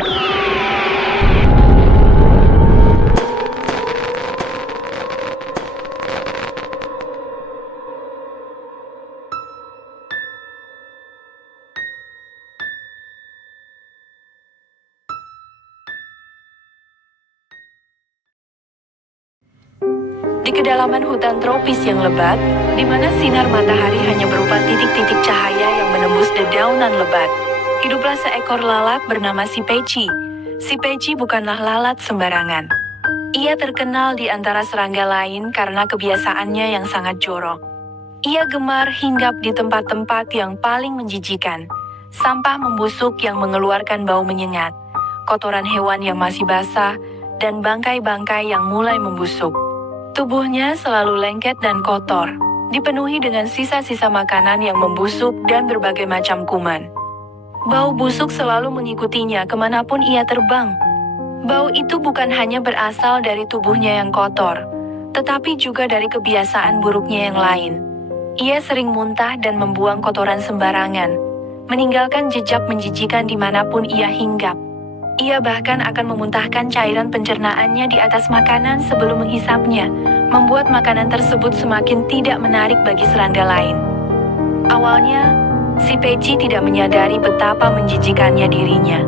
Di kedalaman hutan tropis yang lebat, di mana sinar matahari hanya berupa titik-titik cahaya yang menembus dedaunan lebat, hiduplah seekor lalat bernama si Peci. Si Peci bukanlah lalat sembarangan. Ia terkenal di antara serangga lain karena kebiasaannya yang sangat jorok. Ia gemar hinggap di tempat-tempat yang paling menjijikan. Sampah membusuk yang mengeluarkan bau menyengat, kotoran hewan yang masih basah, dan bangkai-bangkai yang mulai membusuk. Tubuhnya selalu lengket dan kotor, dipenuhi dengan sisa-sisa makanan yang membusuk dan berbagai macam kuman. Bau busuk selalu mengikutinya kemanapun ia terbang. Bau itu bukan hanya berasal dari tubuhnya yang kotor, tetapi juga dari kebiasaan buruknya yang lain. Ia sering muntah dan membuang kotoran sembarangan, meninggalkan jejak menjijikan dimanapun ia hinggap. Ia bahkan akan memuntahkan cairan pencernaannya di atas makanan sebelum menghisapnya, membuat makanan tersebut semakin tidak menarik bagi serangga lain. Awalnya, si Peci tidak menyadari betapa menjijikannya dirinya.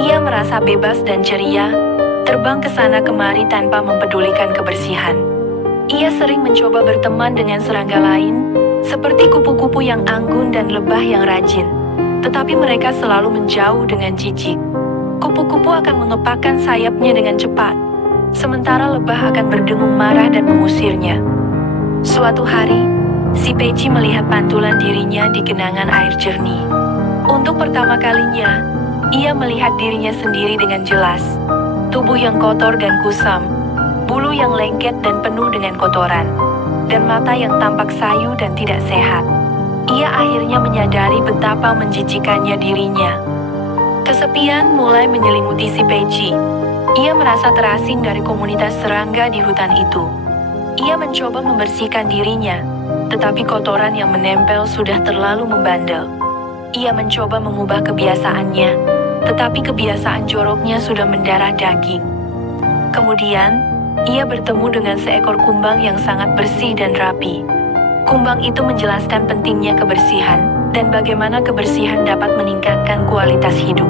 Ia merasa bebas dan ceria, terbang ke sana kemari tanpa mempedulikan kebersihan. Ia sering mencoba berteman dengan serangga lain, seperti kupu-kupu yang anggun dan lebah yang rajin, tetapi mereka selalu menjauh dengan jijik. Kupu-kupu akan mengepakkan sayapnya dengan cepat, sementara lebah akan berdengung marah dan mengusirnya. Suatu hari, si Peci melihat pantulan dirinya di genangan air jernih. Untuk pertama kalinya, ia melihat dirinya sendiri dengan jelas. Tubuh yang kotor dan kusam, bulu yang lengket dan penuh dengan kotoran, dan mata yang tampak sayu dan tidak sehat. Ia akhirnya menyadari betapa menjijikannya dirinya. Kesepian mulai menyelimuti si Peci. Ia merasa terasing dari komunitas serangga di hutan itu. Ia mencoba membersihkan dirinya, tetapi kotoran yang menempel sudah terlalu membandel. Ia mencoba mengubah kebiasaannya, tetapi kebiasaan joroknya sudah mendarah daging. Kemudian, ia bertemu dengan seekor kumbang yang sangat bersih dan rapi. Kumbang itu menjelaskan pentingnya kebersihan dan bagaimana kebersihan dapat meningkatkan kualitas hidup.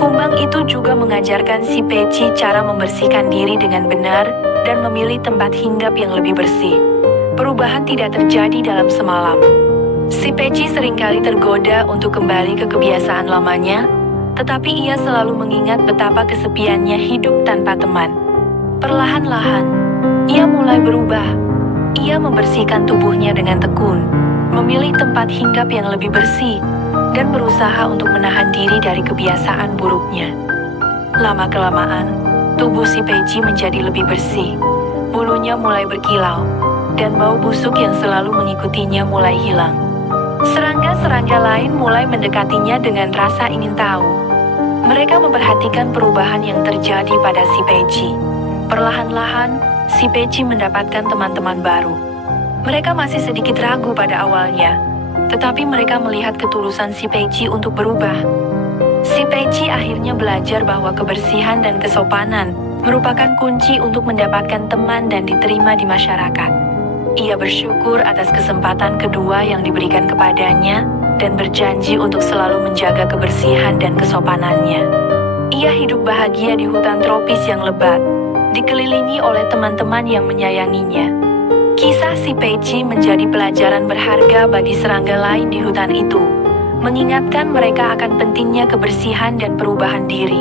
Kumbang itu juga mengajarkan si Peci cara membersihkan diri dengan benar dan memilih tempat hinggap yang lebih bersih. Perubahan tidak terjadi dalam semalam. Si Peci seringkali tergoda untuk kembali ke kebiasaan lamanya, tetapi ia selalu mengingat betapa kesepiannya hidup tanpa teman. Perlahan-lahan, ia mulai berubah. Ia membersihkan tubuhnya dengan tekun, memilih tempat hinggap yang lebih bersih, dan berusaha untuk menahan diri dari kebiasaan buruknya. Lama-kelamaan, tubuh si Peci menjadi lebih bersih, bulunya mulai berkilau, dan bau busuk yang selalu mengikutinya mulai hilang. Serangga-serangga lain mulai mendekatinya dengan rasa ingin tahu. Mereka memperhatikan perubahan yang terjadi pada si Peci. Perlahan-lahan, si Peci mendapatkan teman-teman baru. Mereka masih sedikit ragu pada awalnya, tetapi mereka melihat ketulusan si Peci untuk berubah. Si Peci akhirnya belajar bahwa kebersihan dan kesopanan merupakan kunci untuk mendapatkan teman dan diterima di masyarakat. Ia bersyukur atas kesempatan kedua yang diberikan kepadanya dan berjanji untuk selalu menjaga kebersihan dan kesopanannya. Ia hidup bahagia di hutan tropis yang lebat, dikelilingi oleh teman-teman yang menyayanginya. Kisah si Peci menjadi pelajaran berharga bagi serangga lain di hutan itu, mengingatkan mereka akan pentingnya kebersihan dan perubahan diri.